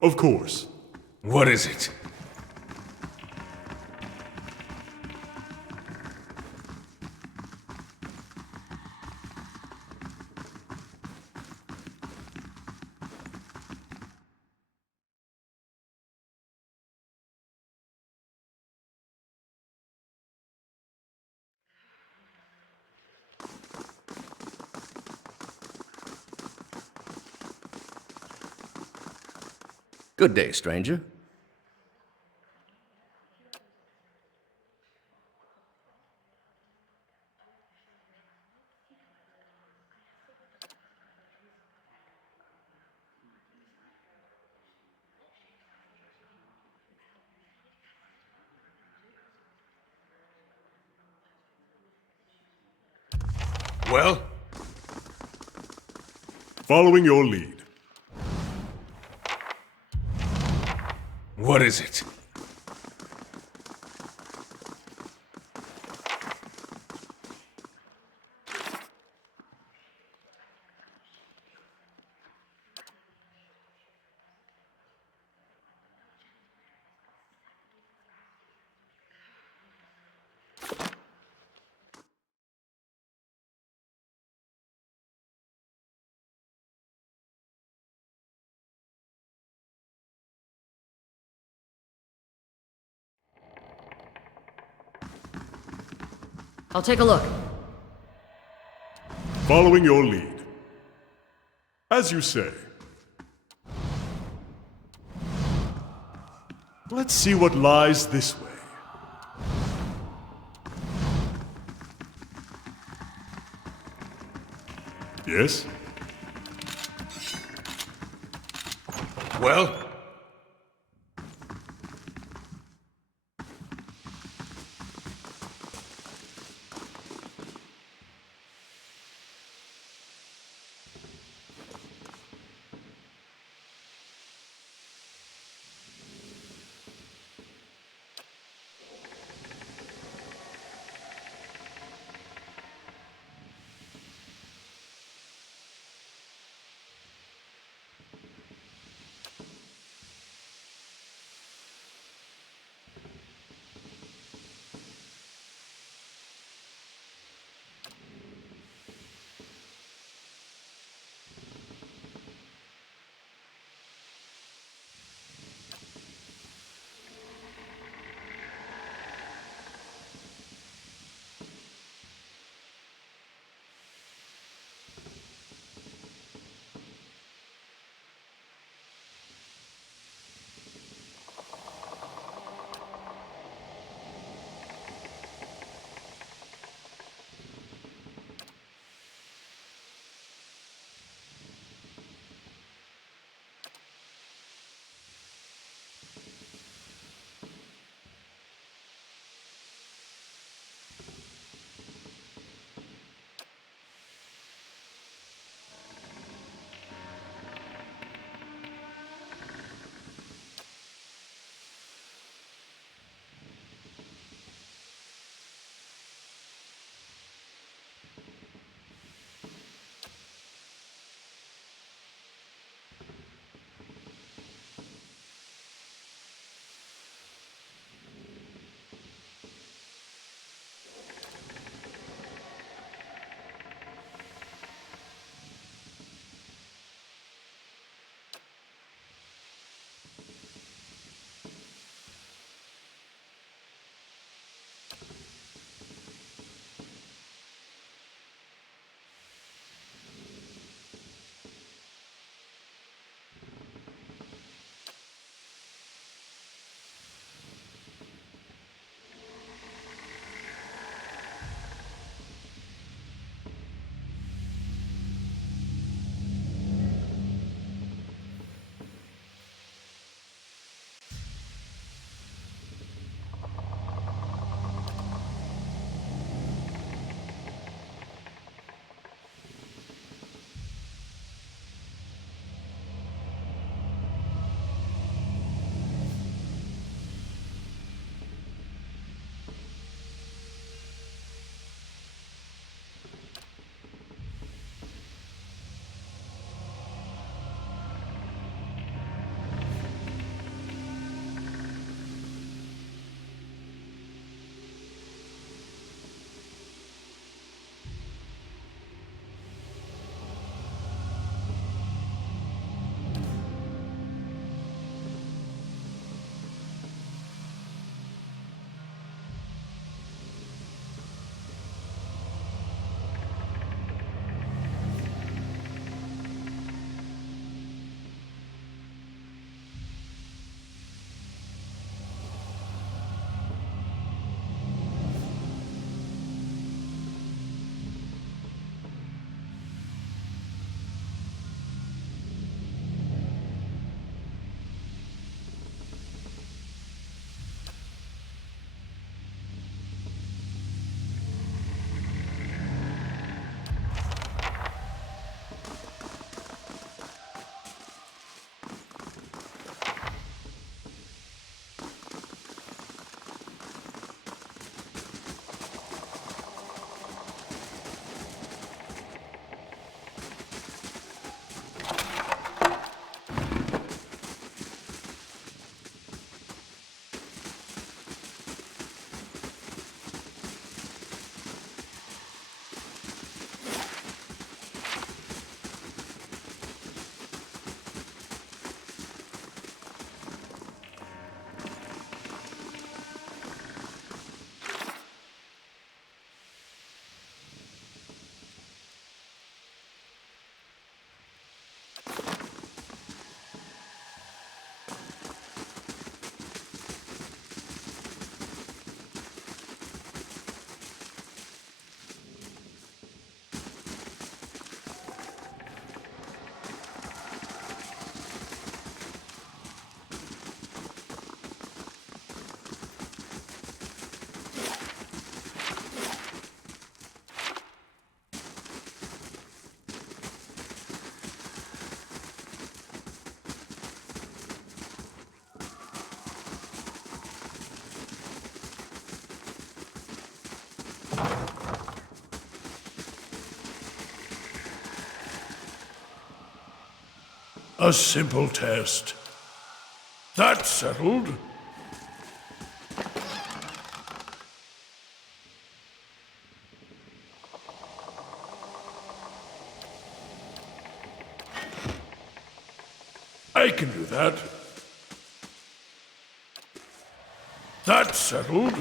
Of course. What is it? Good day, stranger. Well? Following your lead. What is it? I'll take a look. Following your lead. As you say. Let's see what lies this way. Yes? Well? A simple test. That's settled. I can do that. That's settled.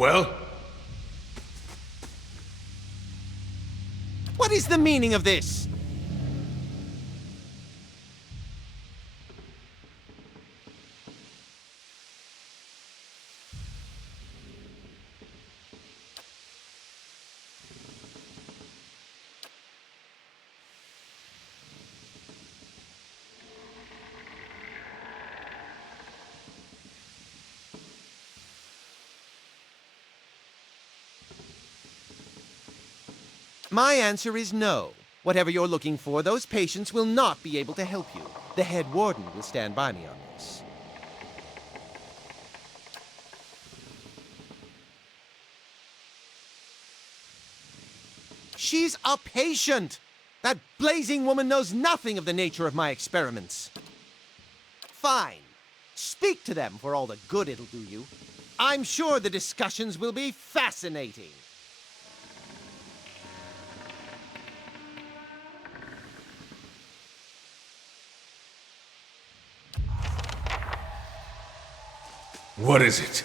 Well, What is the meaning of this? My answer is no. Whatever you're looking for, those patients will not be able to help you. The head warden will stand by me on this. She's a patient! That blazing woman knows nothing of the nature of my experiments. Fine. Speak to them for all the good it'll do you. I'm sure the discussions will be fascinating. What is it?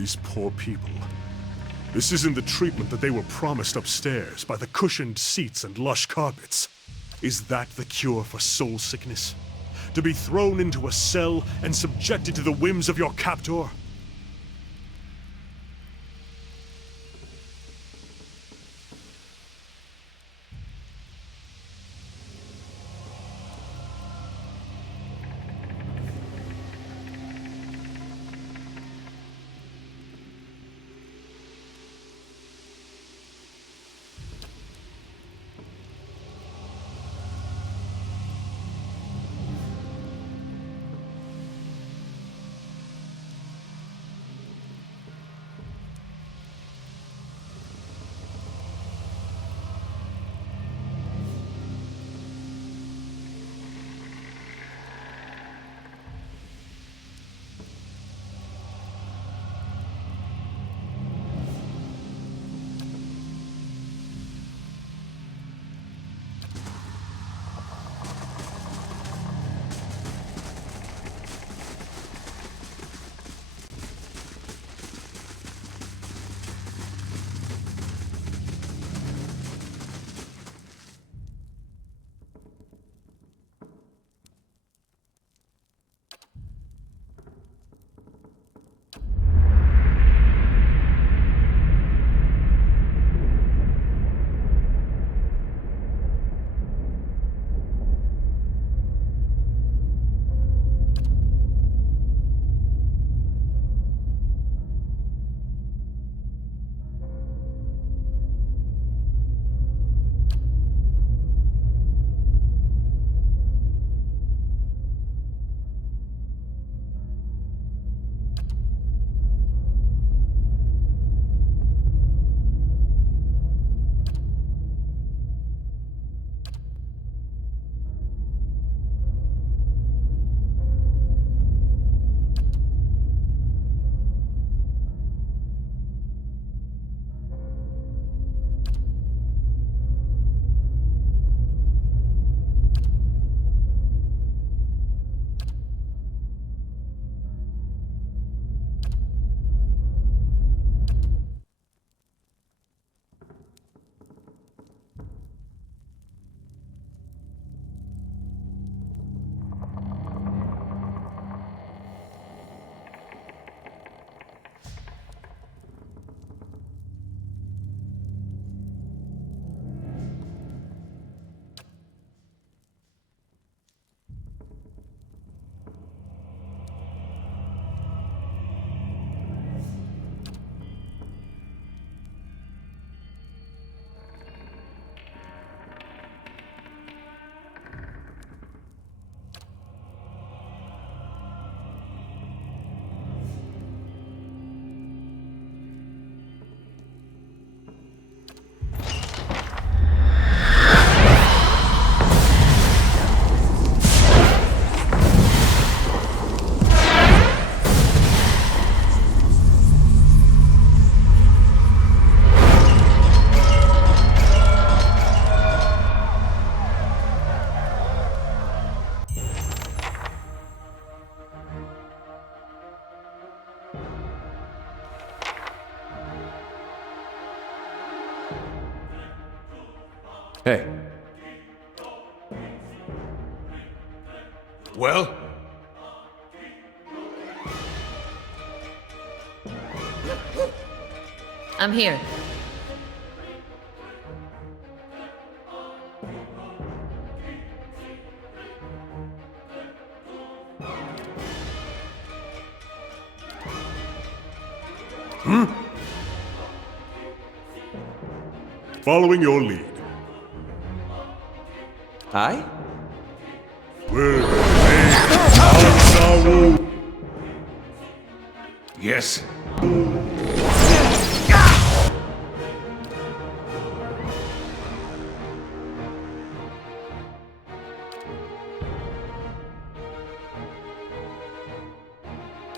These poor people. This isn't the treatment that they were promised upstairs by the cushioned seats and lush carpets. Is that the cure for soul sickness? To be thrown into a cell and subjected to the whims of your captor? Hey. Well? I'm here. Following your lead. Aye? Will Ansawu. Yes.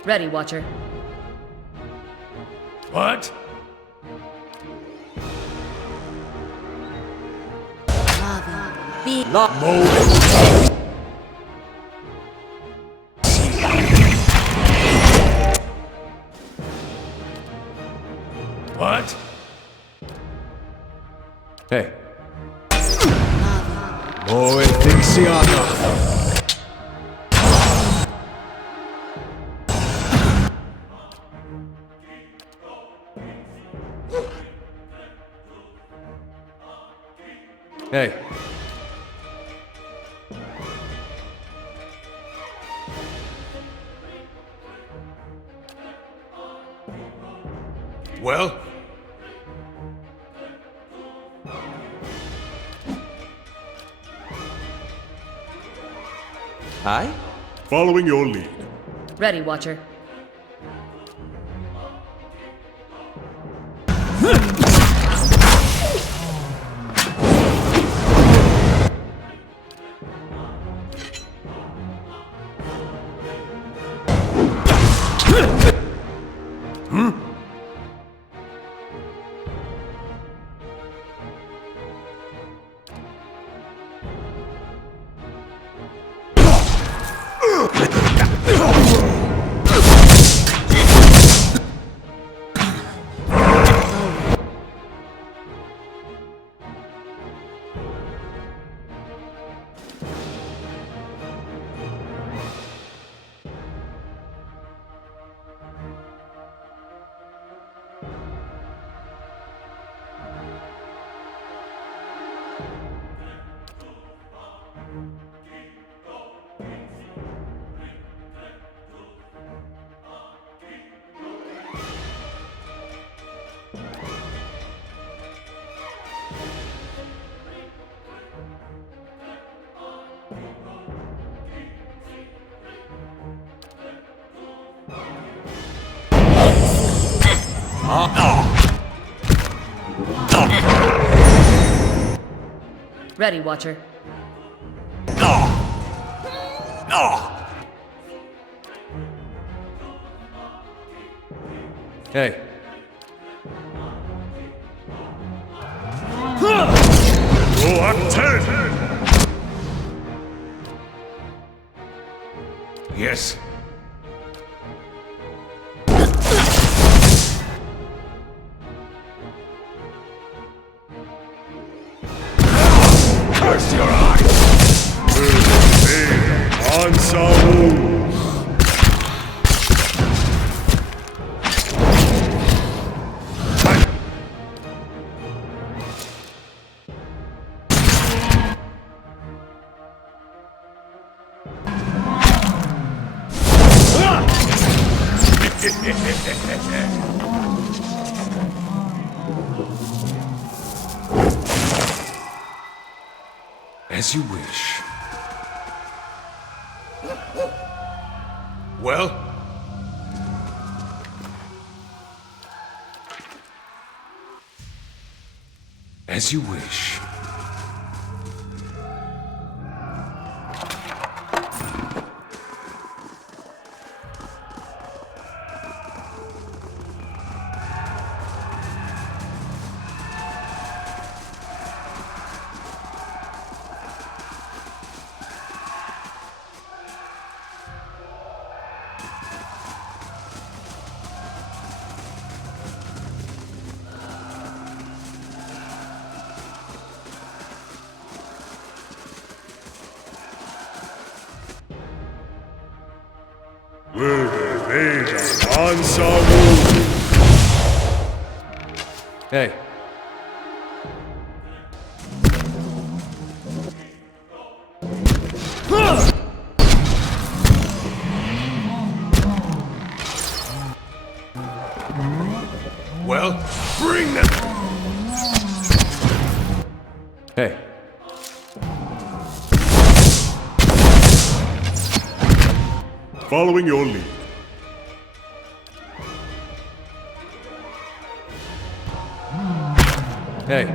Ready, Watcher. What? What? Hey. Moe Fixiana. Hey. Well? Aye? Following your lead. Ready, Watcher. Ready, Watcher. Hey. Go up 10! Yes. Curse your eyes! Ansawu. As you wish. Well? As you wish. Answer Wu! Hey. Well, bring them! Hey. Following your lead. Hey.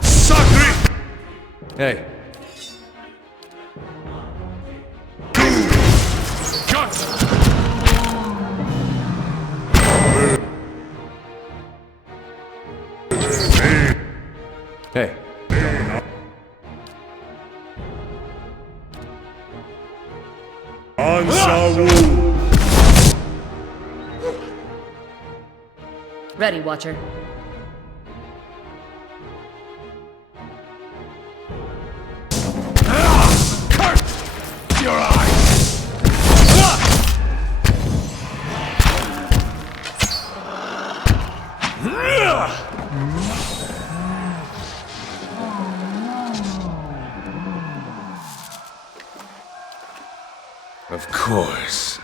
Sakri! Hey. Hey. Answer Wu! Ready, Watcher. Your eyes! Of course.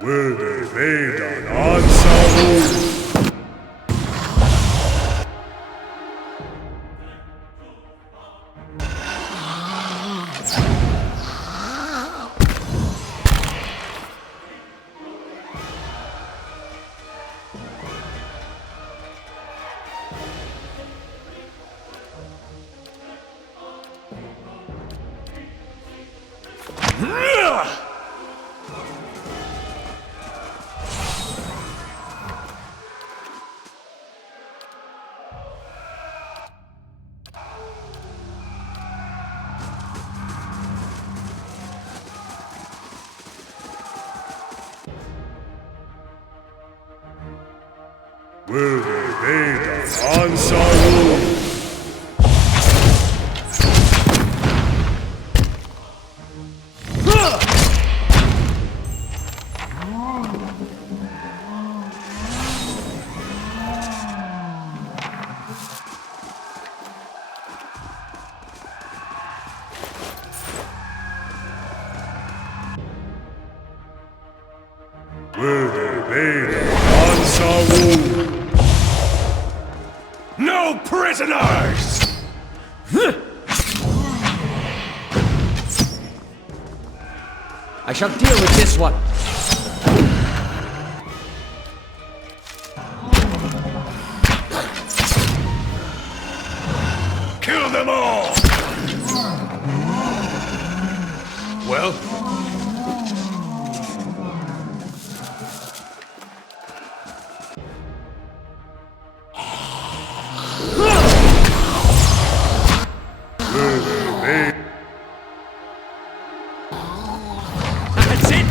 Will they evade on Answer Wu? Will they evade on Answer Wu? Will they evade on Answer Wu? No prisoners! I shall deal with this one. Kill them all! Well? That's it!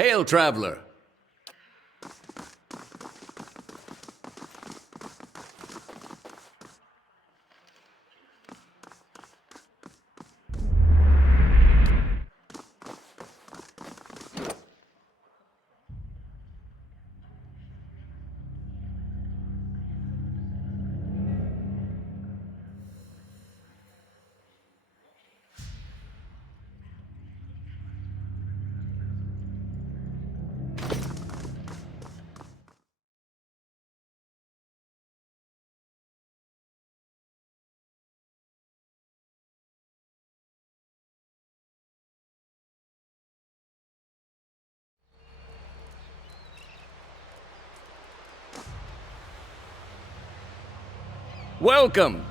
Hail, traveler! Welcome!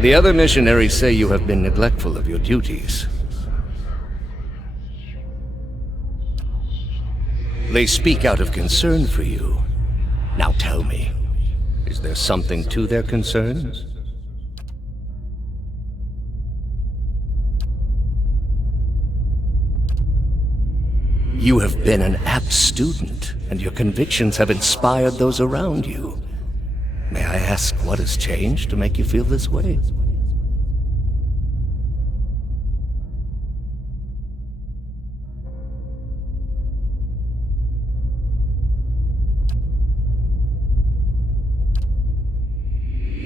The other missionaries say you have been neglectful of your duties. They speak out of concern for you. Now tell me, is there something to their concerns? You have been an apt student, and your convictions have inspired those around you. May I ask what has changed to make you feel this way?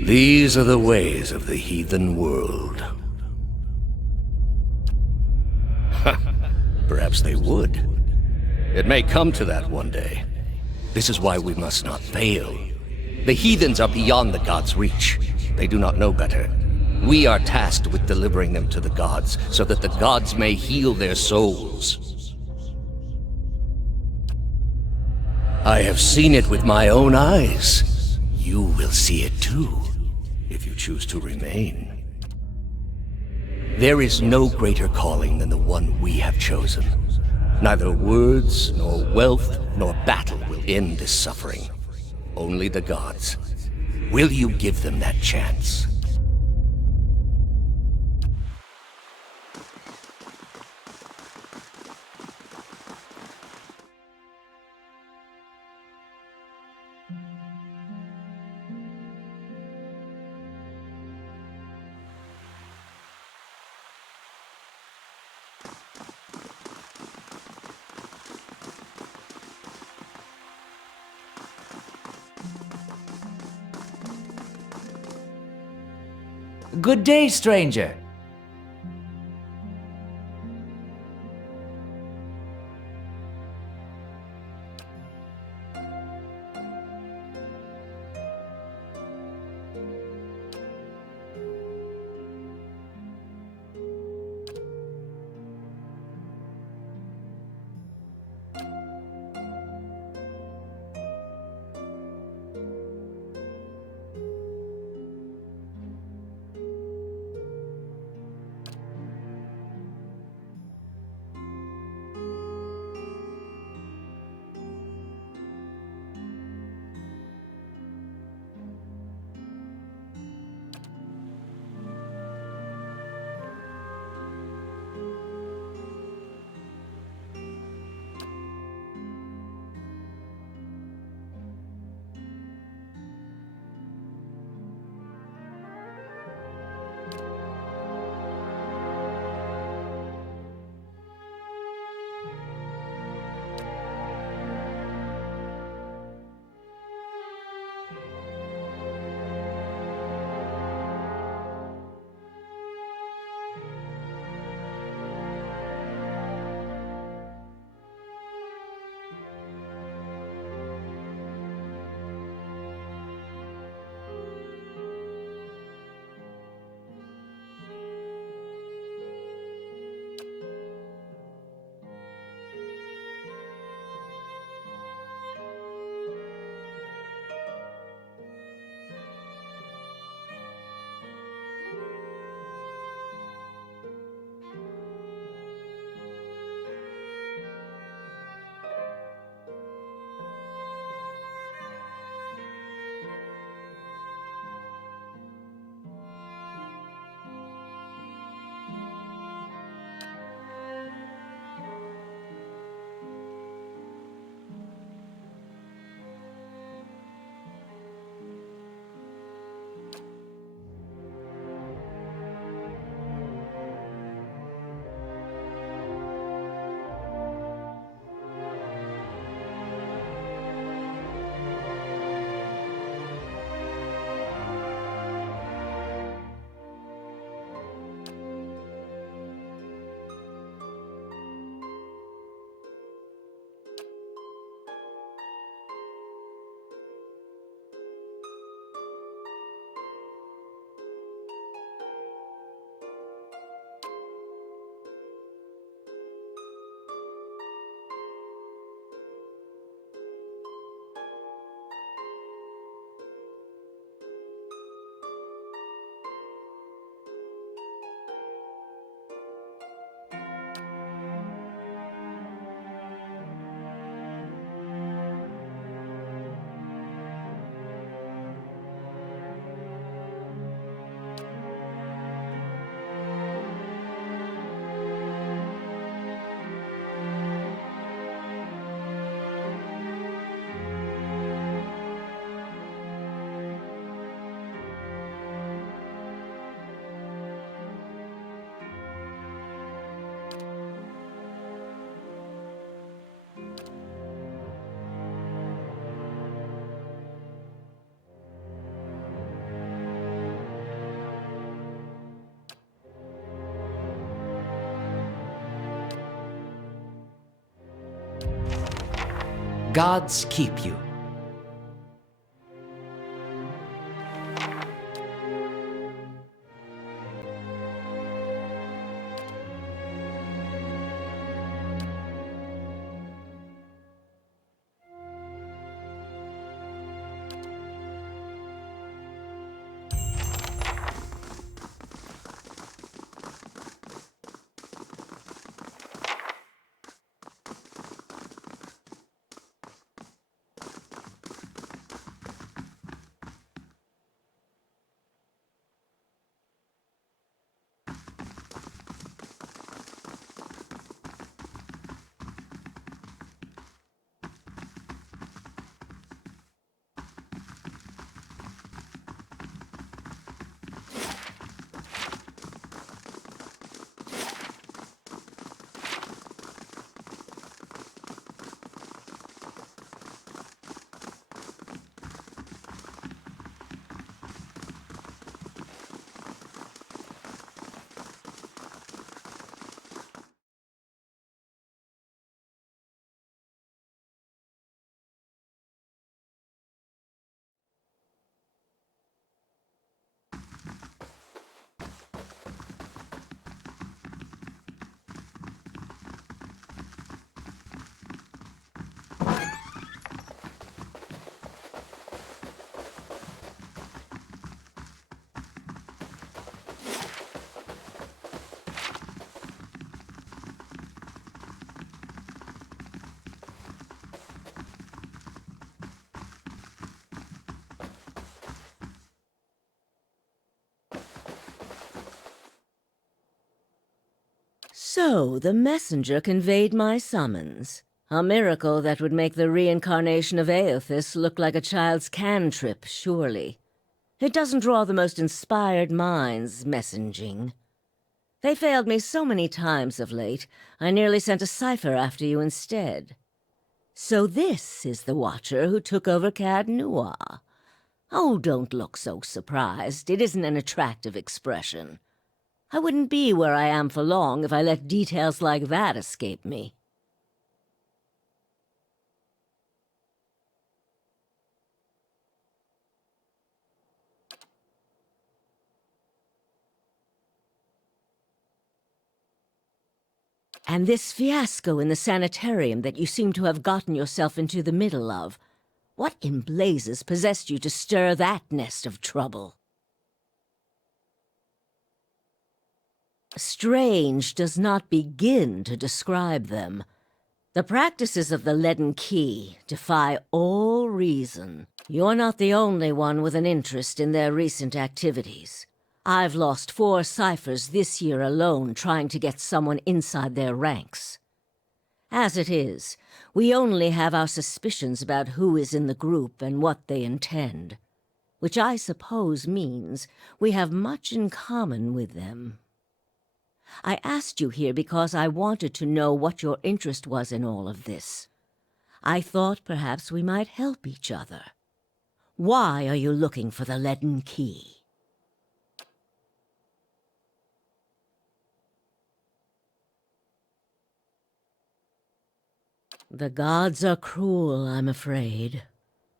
These are the ways of the heathen world. Perhaps they would. It may come to that one day. This is why we must not fail. The heathens are beyond the gods' reach. They do not know better. We are tasked with delivering them to the gods, so that the gods may heal their souls. I have seen it with my own eyes. You will see it too, if you choose to remain. There is no greater calling than the one we have chosen. Neither words, nor wealth, nor battle will end this suffering. Only the gods. Will you give them that chance? Good day, stranger. Gods keep you. So, the messenger conveyed my summons. A miracle that would make the reincarnation of Aothis look like a child's cantrip, surely. It doesn't draw the most inspired minds, messaging. They failed me so many times of late, I nearly sent a cipher after you instead. So this is the Watcher who took over Cad Noir. Oh, don't look so surprised. It isn't an attractive expression. I wouldn't be where I am for long if I let details like that escape me. And this fiasco in the sanitarium that you seem to have gotten yourself into the middle of, what in blazes possessed you to stir that nest of trouble? Strange does not begin to describe them. The practices of the Leaden Key defy all reason. You're not the only one with an interest in their recent activities. I've lost 4 ciphers this year alone trying to get someone inside their ranks. As it is, we only have our suspicions about who is in the group and what they intend, which I suppose means we have much in common with them. I asked you here because I wanted to know what your interest was in all of this. I thought perhaps we might help each other. Why are you looking for the Leaden Key? The gods are cruel, I'm afraid.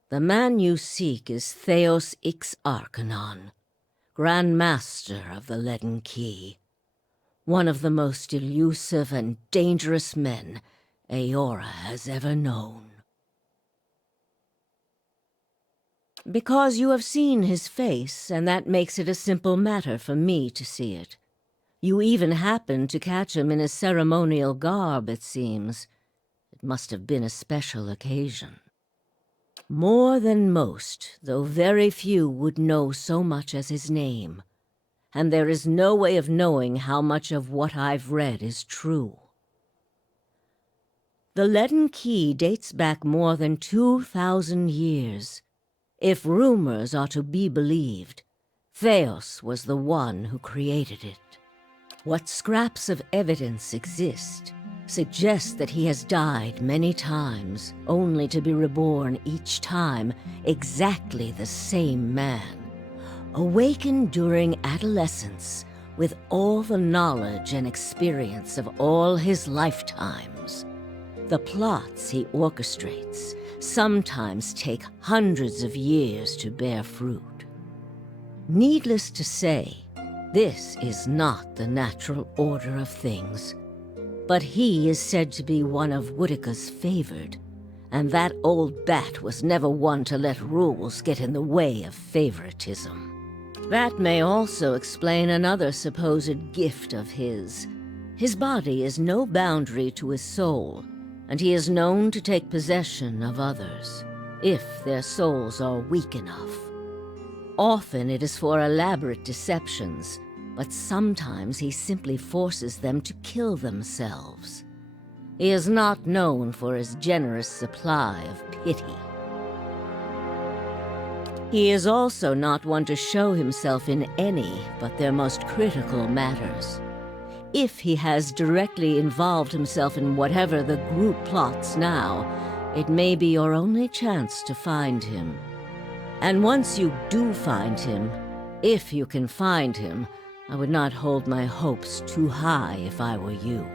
The man you seek is Theos Ix Arcanon, Grand Master of the Leaden Key. One of the most elusive and dangerous men Eora has ever known. Because you have seen his face, and that makes it a simple matter for me to see it. You even happened to catch him in his ceremonial garb, it seems. It must have been a special occasion. More than most, though very few would know so much as his name. And there is no way of knowing how much of what I've read is true. The Leaden Key dates back more than 2,000 years. If rumors are to be believed, Theos was the one who created it. What scraps of evidence exist suggest that he has died many times, only to be reborn each time exactly the same man. Awakened during adolescence with all the knowledge and experience of all his lifetimes. The plots he orchestrates, sometimes take hundreds of years to bear fruit. Needless to say, this is not the natural order of things. But he is said to be one of Woodica's favored, and that old bat was never one to let rules get in the way of favoritism. That may also explain another supposed gift of his. His body is no boundary to his soul, and he is known to take possession of others, if their souls are weak enough. Often it is for elaborate deceptions, but sometimes he simply forces them to kill themselves. He is not known for his generous supply of pity. He is also not one to show himself in any but their most critical matters. If he has directly involved himself in whatever the group plots now, it may be your only chance to find him. And once you do find him, if you can find him, I would not hold my hopes too high if I were you.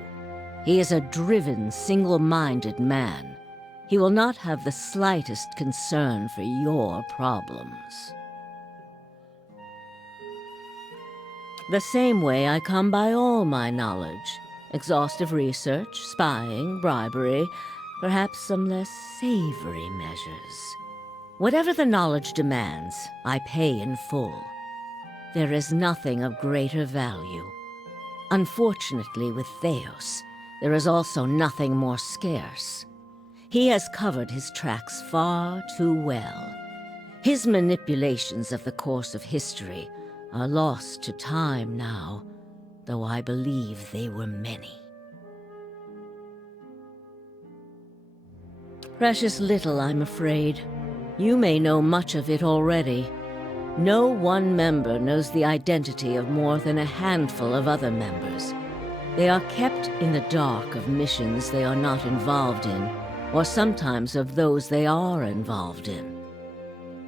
He is a driven, single-minded man. He will not have the slightest concern for your problems. The same way I come by all my knowledge. Exhaustive research, spying, bribery, perhaps some less savory measures. Whatever the knowledge demands, I pay in full. There is nothing of greater value. Unfortunately, with Theos, there is also nothing more scarce. He has covered his tracks far too well. His manipulations of the course of history are lost to time now, though I believe they were many. Precious little, I'm afraid. You may know much of it already. No one member knows the identity of more than a handful of other members. They are kept in the dark of missions they are not involved in, or sometimes of those they are involved in.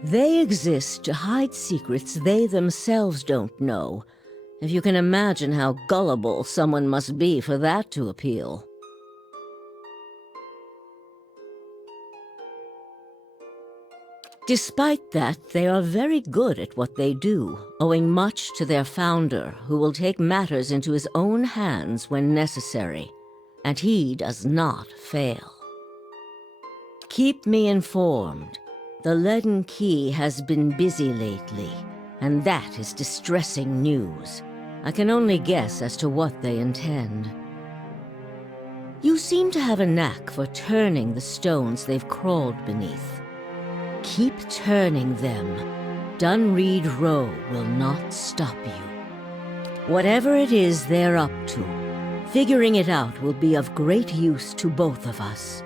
They exist to hide secrets they themselves don't know, if you can imagine how gullible someone must be for that to appeal. Despite that, they are very good at what they do, owing much to their founder, who will take matters into his own hands when necessary, and he does not fail. Keep me informed. The Leaden Key has been busy lately, and that is distressing news. I can only guess as to what they intend. You seem to have a knack for turning the stones they've crawled beneath. Keep turning them. Dunreed Row will not stop you. Whatever it is they're up to, figuring it out will be of great use to both of us.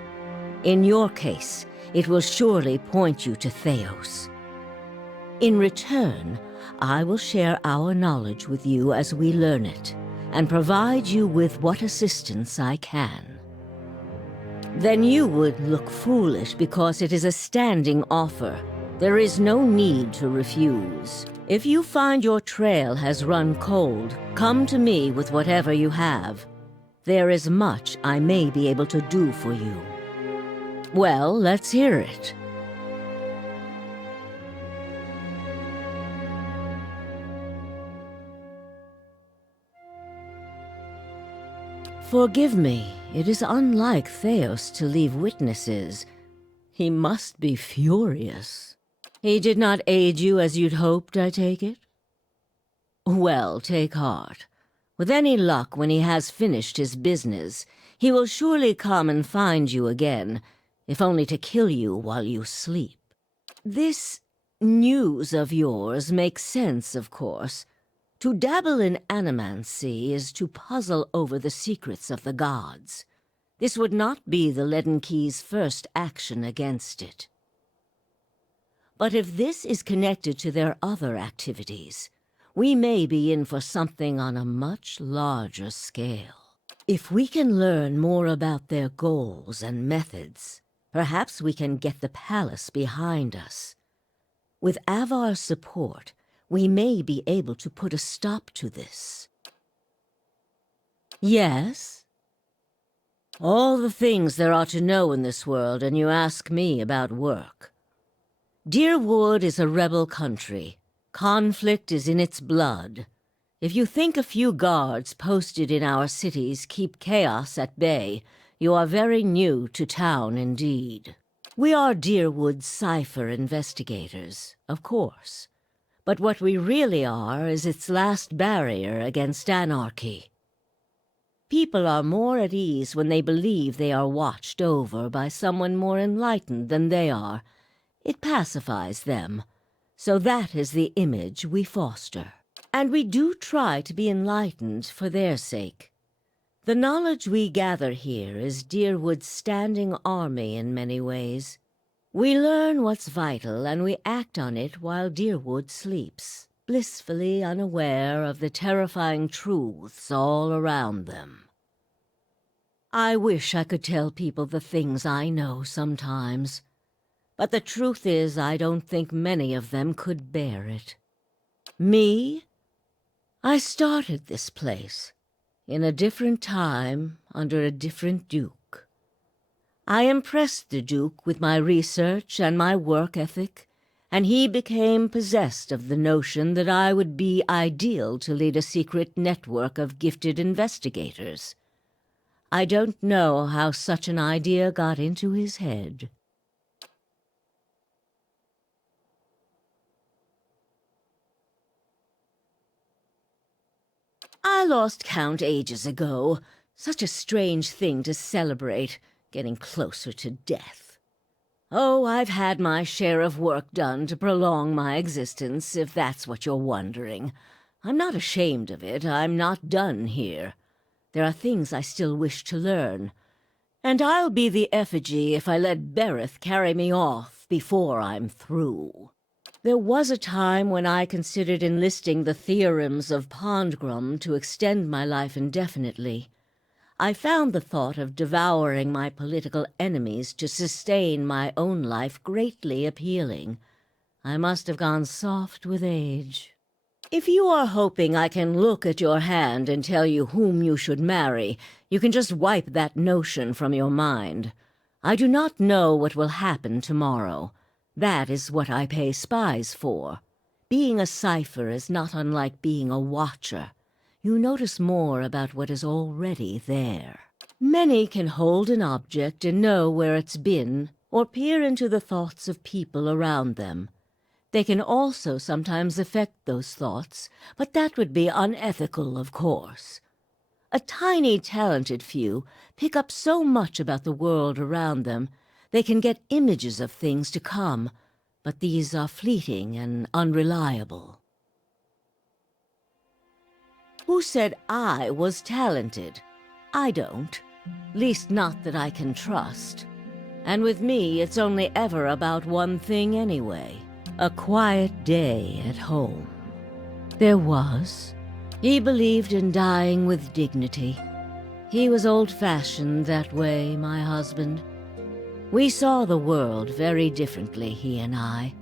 In your case, it will surely point you to Theos. In return, I will share our knowledge with you as we learn it, and provide you with what assistance I can. Then you would look foolish because it is a standing offer. There is no need to refuse. If you find your trail has run cold, come to me with whatever you have. There is much I may be able to do for you. Well, let's hear it. Forgive me. It is unlike Theos to leave witnesses. He must be furious. He did not aid you as you'd hoped, I take it? Well, take heart. With any luck, when he has finished his business, he will surely come and find you again, if only to kill you while you sleep. This news of yours makes sense, of course. To dabble in animancy is to puzzle over the secrets of the gods. This would not be the Leaden Key's first action against it. But if this is connected to their other activities, we may be in for something on a much larger scale. If we can learn more about their goals and methods, perhaps we can get the palace behind us. With Avar's support, we may be able to put a stop to this. Yes? All the things there are to know in this world, and you ask me about work. Deerwood is a rebel country. Conflict is in its blood. If you think a few guards posted in our cities keep chaos at bay, you are very new to town indeed. We are Deerwood's cipher investigators, of course. But what we really are is its last barrier against anarchy. People are more at ease when they believe they are watched over by someone more enlightened than they are. It pacifies them. So that is the image we foster. And we do try to be enlightened for their sake. The knowledge we gather here is Deerwood's standing army in many ways. We learn what's vital and we act on it while Deerwood sleeps, blissfully unaware of the terrifying truths all around them. I wish I could tell people the things I know sometimes, but the truth is I don't think many of them could bear it. Me? I started this place, in a different time, under a different Duke. I impressed the Duke with my research and my work ethic, and he became possessed of the notion that I would be ideal to lead a secret network of gifted investigators. I don't know how such an idea got into his head. I lost count ages ago. Such a strange thing to celebrate, getting closer to death. Oh, I've had my share of work done to prolong my existence, if that's what you're wondering. I'm not ashamed of it. I'm not done here. There are things I still wish to learn. And I'll be the effigy if I let Berith carry me off before I'm through. There was a time when I considered enlisting the theorems of Pondgrum to extend my life indefinitely. I found the thought of devouring my political enemies to sustain my own life greatly appealing. I must have gone soft with age. If you are hoping I can look at your hand and tell you whom you should marry, you can just wipe that notion from your mind. I do not know what will happen tomorrow. That is what I pay spies for. Being a cipher is not unlike being a watcher. You notice more about what is already there. Many can hold an object and know where it's been, or peer into the thoughts of people around them. They can also sometimes affect those thoughts, but that would be unethical, of course. A tiny, talented few pick up so much about the world around them, they can get images of things to come, but these are fleeting and unreliable. Who said I was talented? I don't. Least not that I can trust. And with me, it's only ever about one thing anyway. A quiet day at home. There was. He believed in dying with dignity. He was old-fashioned that way, my husband. We saw the world very differently, he and I.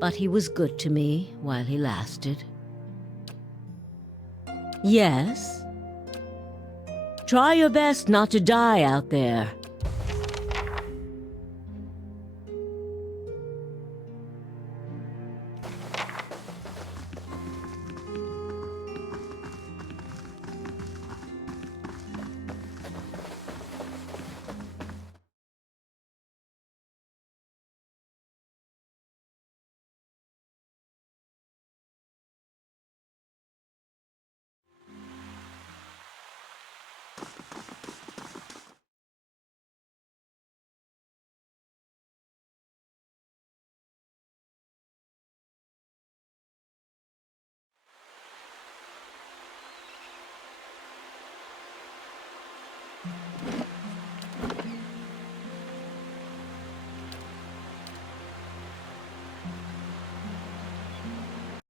But he was good to me while he lasted. Yes? Try your best not to die out there.